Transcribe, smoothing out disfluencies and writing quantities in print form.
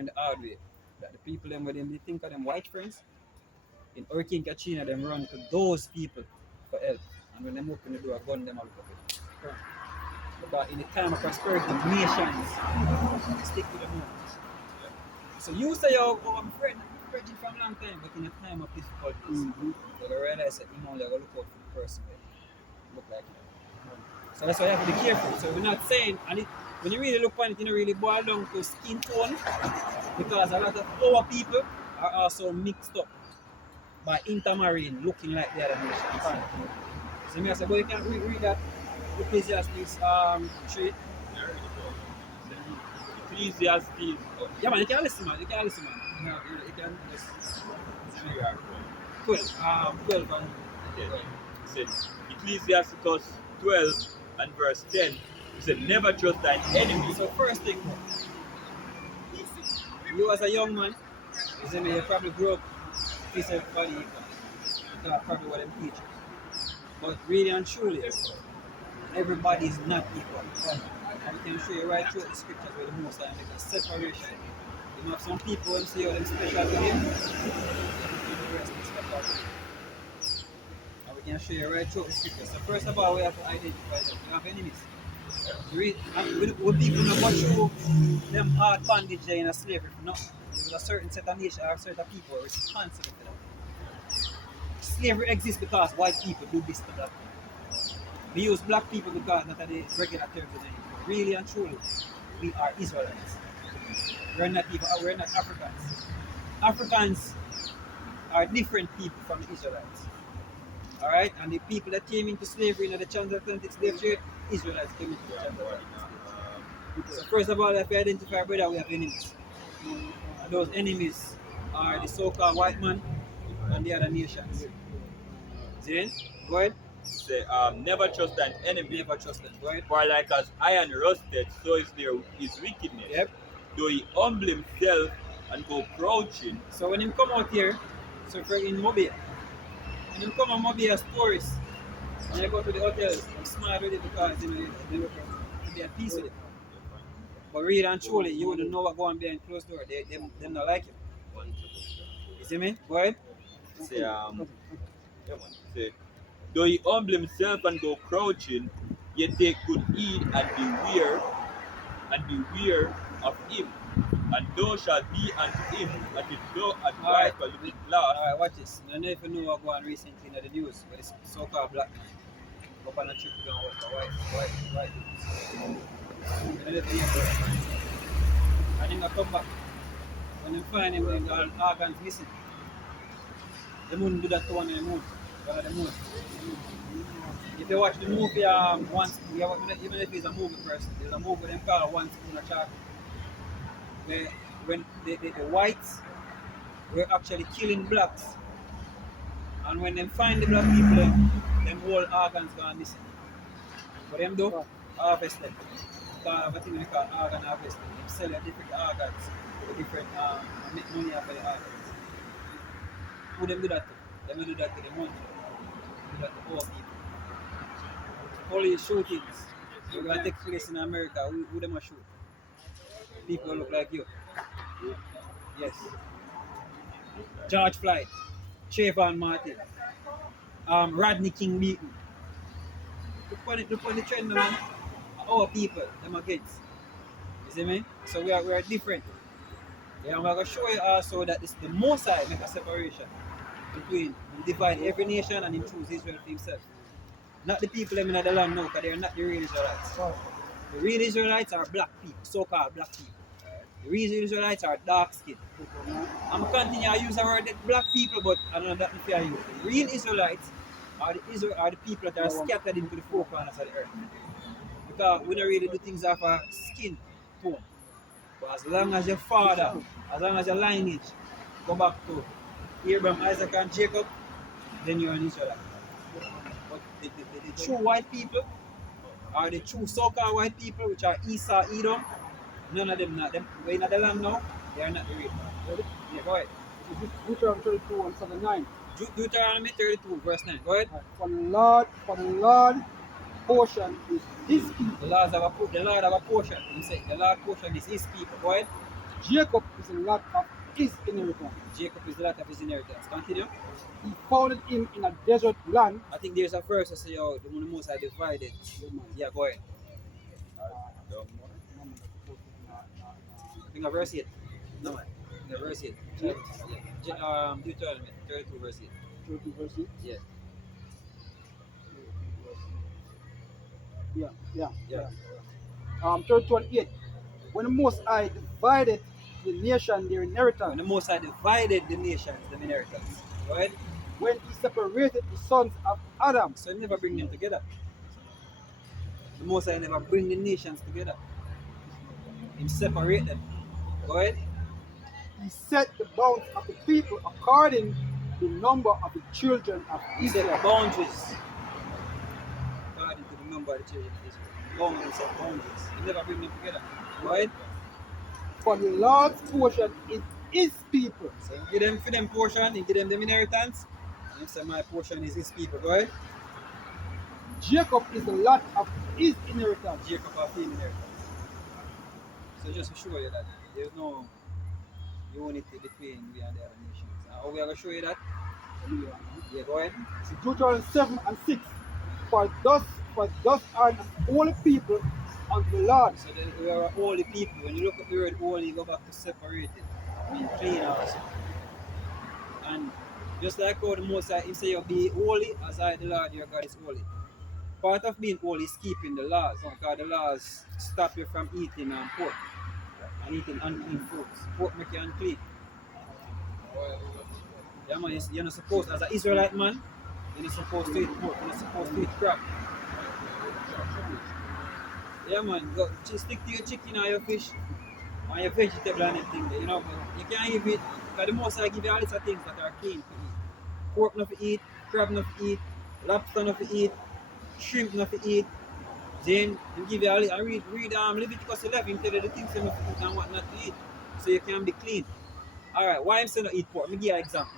learn the hard way. That the people them when they think of them white friends, in Hurricane Katrina, them run to those people for help. And when them open the door, gun them out of it. But in the time of prosperity, nations stick to the moon. So you say you're a friend from a long time, but in a time of difficulties, you realize that you only look out for the person that look like you. So that's why you have to be careful. So we're not saying, and when you really look on it, you know, really boil down to skin tone, because a lot of our people are also mixed up by intermarrying, looking like the other nations. So me I say, but you can read that Ecclesiastes 3. Ecclesiastes. Yeah, man, you can listen, man. You can listen, man. You can listen. 12 and Okay. He said, Ecclesiastes 12 and verse 10. He said, never trust thine enemy. so first thing, you as a young man, you probably grew up piece of body equal. That's probably what them teach. But really and truly, everybody is not equal. And we can show you right through the scriptures where the most time make a separation. You know, some people when say them special to him, the rest is special to him. And we can show you right through the scriptures. So first of all, we have to identify that we have enemies. When people not go through them hard bondage there in a slavery for nothing. There's a certain set of nation or certain people are responsible for that. Slavery exists because white people do this to that. We use black people because that are the regular terms in it. Really and truly, we are Israelites. We're not Africans. Africans are different people from the Israelites. Alright? And the people that came into slavery in the transatlantic slave trade, Israelites came into the transatlantic slave trade. So first of all, if we identify brother, we have enemies. And those enemies are the so-called white man and the other nations. See? Go ahead. Say, never trust thine enemy. Never trust them. Go ahead. For like as iron rusted, so is there his wickedness. Yep. Though he humble himself and go crouching. So when him come out here, so for in Mobile, when him come on Mobile as tourists, when you go to the hotels, I'm smart with it because you know they look to be at peace with it. But really and truly, you wouldn't know what going behind closed door. Them not like it. You see me? Go ahead. Say, yeah, man. Say, though he humble himself and go crouching, yet take good heed and beware of him. And thou shalt be unto him as if thou art Alright. wife for looking glass. Alright, watch this. I don't know if you know what going on recently in the news, but this so-called black man up on a trip to go and work for white dudes. I don't know if you hear about it. And him come back. When they find him, they got organs missing. They wouldn't do that to one in the moon. But the moon. If you watch the movie once, even if it's a movie person, there's a movie them called One Spoon of Chocolate. Where when the whites were actually killing blacks. And when they find the black people, them whole organs gone missing. What them do? Harvest them. They have a thing they call organ harvesting. They sell their different organs for different make money off of the organs. Who them do that to? Them do that to the money. They do that to poor people. Police shootings. They're gonna take place in America. Who them a shoot? People look like you. Yes. George Floyd, Trayvon Martin, Rodney King beaten. Look on the trend, man. Our people, them against. You see me? So we are different. Yeah, I'm gonna show you also that this the most side make a separation between divide every nation and him choose Israel for himself. Not the people them in the land now, because they're not the real Israelites. The real Israelites are black people, so-called black people. The real Israelites are dark skinned. I'm continuing to use the word black people, but I don't know that if I use. The real Israelites are the people that are scattered into the four corners of the earth. Because we don't really do things off a skin tone. But as long as your father, as long as your lineage go back to Abraham, Isaac, and Jacob, then you're an Israelite. But the true white people, or the true so-called white people, which are Esau, Edom, none of them not them. We're in the land now, they are not the real. Yeah, go ahead. Deuteronomy 32 and 7-9. Deuteronomy 32, verse 9. Go ahead. For the Lord portion is his people. The Lord have a portion. He said the Lord portion is his people. Go ahead. Jacob is the lot of his inheritance. Jacob is the lot of his inheritance. Continue. He founded him in a desert land. I think there's a verse that say, oh, the Most High divided. Yeah, go ahead. I think a verse 8. No, man. I think a verse 8. Deuteronomy 32 verse 8. 30 verse 8. Yeah. Yeah. 32:8. When the Most High divided the nation their When inheritance, the Most High divided the nations, the inheritance. Go ahead. when he separated the sons of Adam, So he never bring them together. The Most High never bring the nations together. He separate them. Go ahead. he set the bounds of the people according to the number of the children of He set Israel. boundaries. According to the number of the children of Israel. Boundaries and boundaries. He never bring them together. Go ahead. For the Lord's portion is his people. So he give them for them portion, he give them inheritance. And he said my portion is his people. Go ahead. Jacob is the lot of his inheritance. Jacob have the inheritance. So just to show you that there's no unity between we and the other nations. How we are going to show you that? Yeah, go ahead. So Deuteronomy 7:6. For thus are the holy people unto the Lord. So we are holy people. When you look at the word holy, you go back to separated. I mean clean also. And just like how the Most High, he say you be holy as I the Lord your God is holy. Part of being holy is keeping the laws. Because the laws stop you from eating pork and eating unclean foods. Pork make you unclean. Yeah man, you're not supposed, as an Israelite man, you're not supposed to eat pork, you're not supposed to eat crab. Yeah man, go stick to your chicken or your fish and your vegetable and everything there, you know, but you can't eat it, because the Most High give you all these things that are clean to eat. Pork not to eat, crab not to eat, lobster not to eat, shrimp not to eat. Then you give you all it and read Leviticus 11, tell you the things you not to eat and what not to eat, so you can be clean. Alright, why I'm saying not eat pork? Let me give you an example.